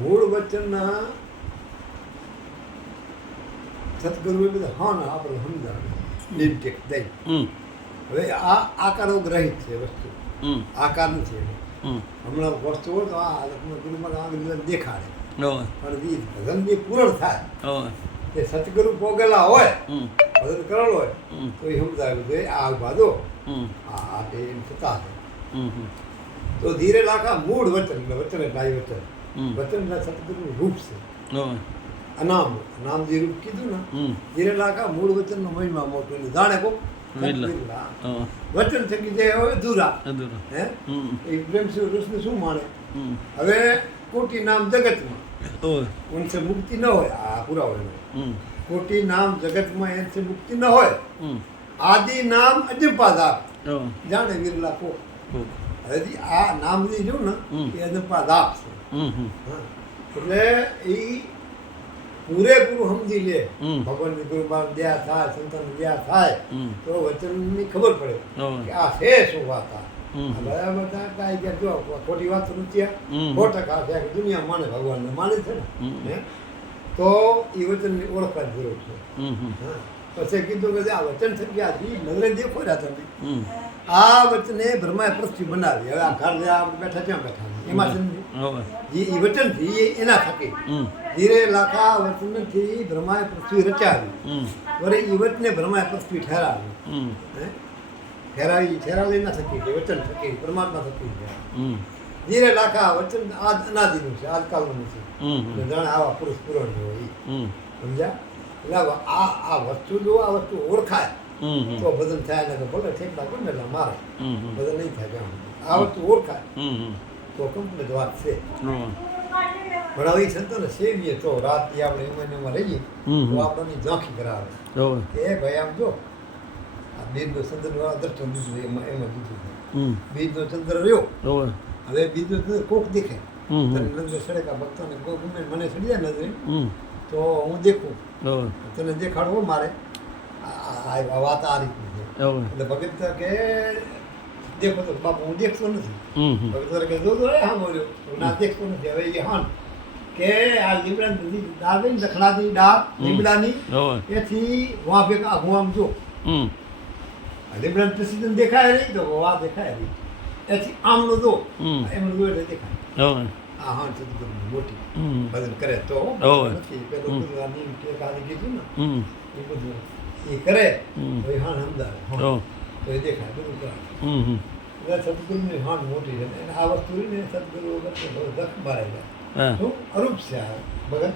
મૂળ વચનના સદગુરુએ બધા હા ને આપણે સમજાવે નિમટેક દઈ. હવે આ આકારો ગ્રહિત છે વસ્તુ, આકાર નથી એનો. હમણાં વસ્તુ હોય તો આ હાલતમાં ગુરુમાં આંગળી દેખાડે, પણ એ ભજન જે પૂર્ણ થાય તે સતગુરુ પોગેલા હોય, ભજન કરેલ હોય તો એ સમજાવે કે આ ભાદો આ તે એમ થતા છે. તો ધીરે લાખા મૂળ વચન, વચન એટલે આ વચન, વચન એટલે સતગુરુનું રૂપ છે. અનામ નામ જે રૂપ કીધું ને, ધીરે લાખા મૂળ વચનનો મહિમા મોટો એટલે જાણે કો વચન થકી જે હોય અધૂરા હે એ પ્રેમ કૃષ્ણ શું માને. હવે કોટી નામ જગતમાં ઉનસે મુક્તિ ન હોય, આ પૂરા હોય. કોટી નામ જગતમાં એનસે મુક્તિ ન હોય, આદિ નામ અજંપાદાર જાણે વિરલા કો. હવે આ નામ જે જો ને એ અજંપાદાર છે. એટલે એ પૂરેપૂરું સમજી લે, ભગવાનની કૃપા દયા થાય, સંતાનની દયા થાય તો વચનની ખબર પડે કે આ છે શું વાત. બરાબર કાંઈ ક્યાં જો ખોટી વાત નથી, 100% છે કે દુનિયા માને ભગવાનને માને છે ને, તો એ વચનની ઓળખવાની જરૂર છે. પછી કીધું કે આ વચન થકી આ નગરે દેખો રહ્યા તમે, આ વચને બ્રહ્માએ પૃથ્વી બનાવી. હવે આ ઘર જે આપણે બેઠા ત્યાં બેઠા એમાં સમજી એ વચનથી એના થકી ધીરે લાખા વચનથી બ્રહ્માએ પૃથ્વી રચાવી, વળી એ વચને બ્રહ્માએ પૃથ્વી ઠેરાવી. ઠેરાવી ના થકી કે વચન થકી પરમાત્મા થકી છે. ધીરે લાખા વચન આજ અનાદિનું છે, આજકાલનું નથી. જાણે આવા પુરુષ પુરાણ હોય સમજ્યા. એટલે આ વસ્તુ જો આ વસ્તુ ઓળખાય તો ભજન થાય ને ભલે ઠેકડા કોણ એટલે મારે ભજન નહીં થાય. કેમ આ વસ્તુ ઓળખાય તો કમ્પ્લીટ વાત છે. પણ હવે સંતોને સેવીએ તો રાતથી આપણે એમાં રહીએ તો આપણને ઝાંખી કરાવે કે ભાઈ આમ જો આ બીજનો ચંદ્ર દર્શન દીધું એમાં દીધું છે. બીજનો ચંદ્ર રહ્યો, હવે બીજનો ચંદ્ર કોક દેખે તને નજરે સડેકા ભક્તોને કોક મને સડી જાય નજરે તો હું દેખું, તને દેખાડવો મારે. આ વાત આ રીતની છે. એટલે ભગત કે દેખો તો બાપુ હું દેખતો નથી. ભગત કે જોજો હા બોલ્યો ના દેખતો નથી. હવે એ હાન કે આ લીમડાની ડાળ ને દખડાની ડાળ લીમડાની એથી વાં ભેગા હું આમ જો લીમડાની પ્રેસિડન્ટ દેખાય નહીં તો વાં દેખાય નહીં, એથી આમનો જો એમનો જો એટલે દેખાય. હા હા સદગુરુ મોટી ભજન કરે તો નથી પેલું બધું નિયમ કે કાલે કીધું ને એ બધું એ કરે તો એ હાન સમજાવે તો એ દેખાય બધું કરે. એટલે સદગુરુની હાન મોટી છે. અને આ વસ્તુ ને સદગુરુ વગર દખ મારે જાય શું અરૂપ છે. આ ભગત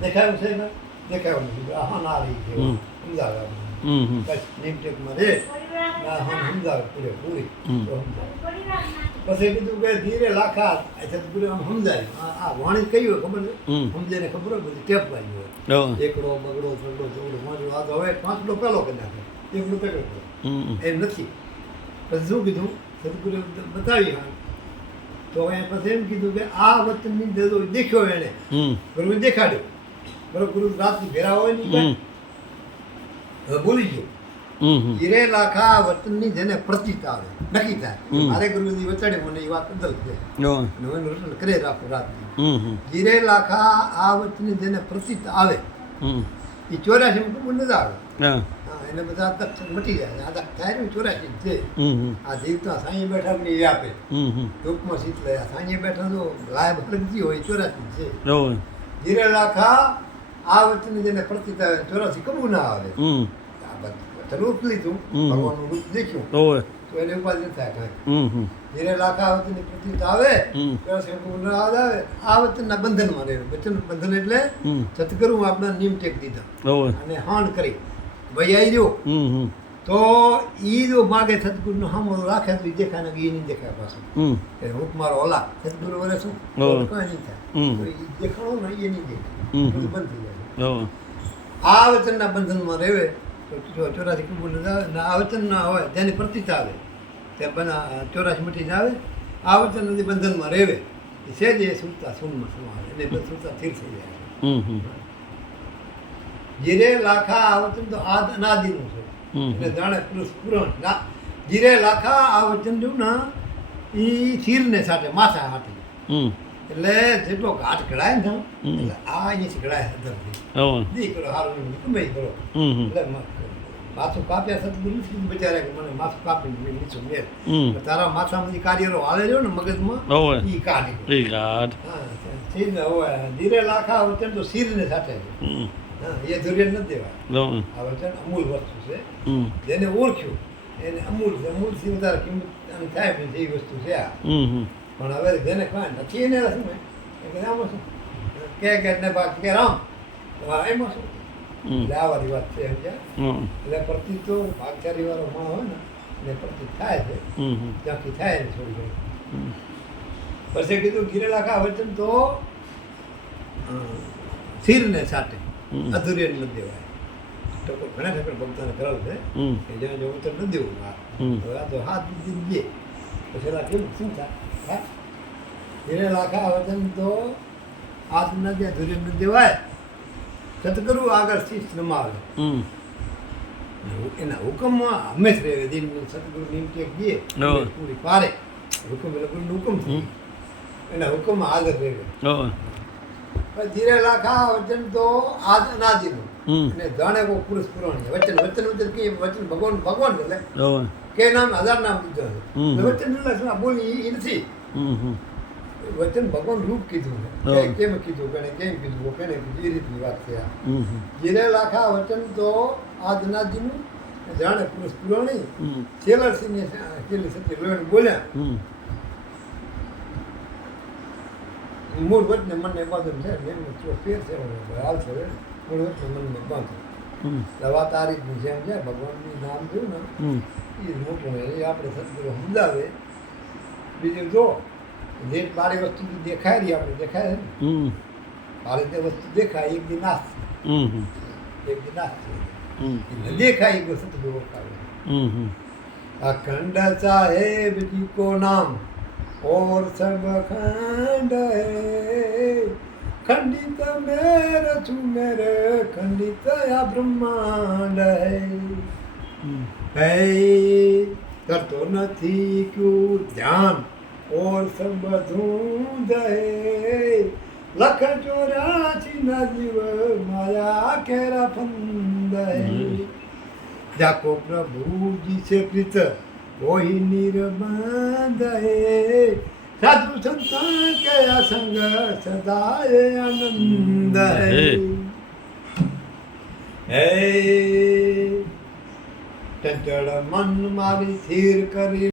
દેખાયું છે ને દેખાયું નથી. આ હાન આ રહી છે સમજાવે બસ નિમટેકમાં રે હાન સમજાવે પૂરેપૂરી તો સમજાવે. પછી કીધું કે ધીરે લાખા સદગુરુ આમ સમજાય. આ વાણી કઈ હોય ખબર છે, સમજાય ખબર હોય બધી ટેપ વાળી હોય. એકડો બગડો ચગડો ચગડો પાંચડો આ તો હવે પાંચડો પેલો કરી નાખે, એકડો પેલો એમ નથી. પછી શું કીધું સદગુરુ બતાવી હા તો પછી એમ કીધું કે આ વચનની દેખ્યો એને ગુરુ દેખાડ્યો. બરોબર ગુરુ રાતની ભેરા હોય નહીં હવે બોલી ગયો. ધીરે લાખા વચનની જેને પ્રતીત આવે નક્કી થાય મારે ગુરુજી વચાડે મને એ વાત બદલ છે રટન કરે રાખો રાતની. ધીરે લાખા આ વચનની જેને પ્રતીત આવે એ 84 કબૂલ નથી આવે. એને બધા દક્ષ મટી જાય. આ દક્ષ થાય ને 84 છે. આ જીવતા સાંઈ બેઠા ને એ આપે ટૂંકમાં શીતલે સાંઈ બેઠા તો લાયબ હરગતી હોય 84 છે. ધીરે લાખા આ વચનની જેને પ્રતીત આવે 84 કબૂલ ના આવે. રૂપ લીધું ભગવાનનું રૂપ દેખ્યું તો એને ઉપાધિ થાય કાંઈ. ધીરે લાખા વચનની પ્રતીત આવે આવે આ વચનના બંધનમાં રહેવું. વચન બંધન એટલે સતગુરુ આપણા નિયમ ટેક દીધા અને હાન કરી ભાઈ આવી રહ્યો તો એ જો માગે સદગુરુનો સામો રાખે તો એ દેખાય ને એ નહીં દેખાય પાછું કે હું મારો ઓલા સદગુરુ વરે શું કઈ નહીં થાય. તો એ દેખાડો ને એ નહીં દેખાય, બધું બંધ થઈ જાય. આ વચનના બંધનમાં રહેવે તો 84 કબૂલ આવે ને આ વચન ના હોય જેની પ્રતીત આવે તે 84 મટી આવે. આ વચન નથી બંધનમાં રહેવે એ છે જ એ સુરતા સૂનમાં સમાવે એટલે બધું સુરતા સ્થિર થઈ જાય. ધીરે લાખા આ વચન તો આદ અનાદિનું છે એટલે જાણે પુરુષ પુરાણ. ધીરે લાખા આ વચન જો ના એ સ્થિરને સાથે માથા હાટી એટલે જેટલો ઘાટ ઘડાય ને એટલે આ અહીંયાથી ઘડાય અંદરથી દીકરો હારું ગમે કરો એટલે માથું કાપ્યા સતગુરુ બચારે કે મને માથું કાપી નીચું મેળ તારા માથામાં કાર્યરો હાલે રહ્યો ને મગજમાં એ કાઢી હા શીરને હવે ધીરે લાખા વચન તો શીરને સાથે હા એ ધુર્ય નથી દેવાય આ વચન અમૂલ વસ્તુ છે જેને ઓળખ્યું એને અમૂલથી વધારે કિંમત થાય એ વસ્તુ છે આ પણ હવે જેને કાંઈ નથી એને શું આમાં શું કે ને બાકી કે રામ એમાં શું એટલે આ વાળી વાત છે એટલે પ્રતિક તો ભાગચારી વાળો માણસ હોય ને એને પ્રતિક થાય છે ત્યાંથી થાય ને થોડી ઘણી પછી કીધું ગિરેલાખા વચન તો શીરને સાથે અધૂર્ય નથી દેવાય તો ઘણા ઠાકર ભક્તોને કરેલ છે કે જેને જો વચન નથી દેવું હવે આ તો હાથ દીધી પછી એલા કેવું શું થાય ગિરેલાખા વચન તો હાથ ન દે અધૂર્ય નથી દેવાય સતગુરુ આગળ શીશ નમાવે એના હુકમમાં હંમેશ રહે દિન સતગુરુ નિમકે દે પૂરી પારે હુકમ એટલે ગુરુનો હુકમ થઈ એના હુકમમાં આગળ રહે ધીરે લાખા વચન તો આજ અનાદિનું અને જાણે કોઈ પુરુષ પુરાણ વચન વચન વચન કે વચન ભગવાન એટલે કે નામ હજાર નામ દીધો વચન એટલે બોલી એ નથી વચન ભગવાન રૂપ કીધું કેમ કીધું કેને કેમ કીધું કેને કીધું એ રીતની વાત છે આ ધીરે લાખા વચન તો આજ અનાદિનું જાણે પુરુષ પુરાણી છેલ્લાસિંહ છેલ્લી સત્ય લોહીને બોલ્યા મૂળ વચને મનને બાંધું છે એમ ફેર છે હાલ છે મૂળ વચને મનને બાંધું વાત આ રીતની છે એમ છે ભગવાનનું નામ જોયું ને એ મોટું એ આપણે સદગુરુ સમજાવે બીજું જો જે બારી વસ્તુ દેખાય રહી આપણે દેખાય ને બારી જે વસ્તુ દેખાય એક દી નાશ એક દી નાશ દેખાય એ સદગુરુ ઓળખાવે अखंड साहेब जी को नाम और सब खंड है खंडित मेरे छू मेरे खंडित या ब्रह्मांड है करतो નથી क्यों ध्यान और सब धूंध है लख 84 ना जीव माया केरा फंद है जाको प्रभु जी से प्रीत वही निर्बंध है साधु संतान के असंग सदाए आनंद है चंचल मन मारी स्थिर करी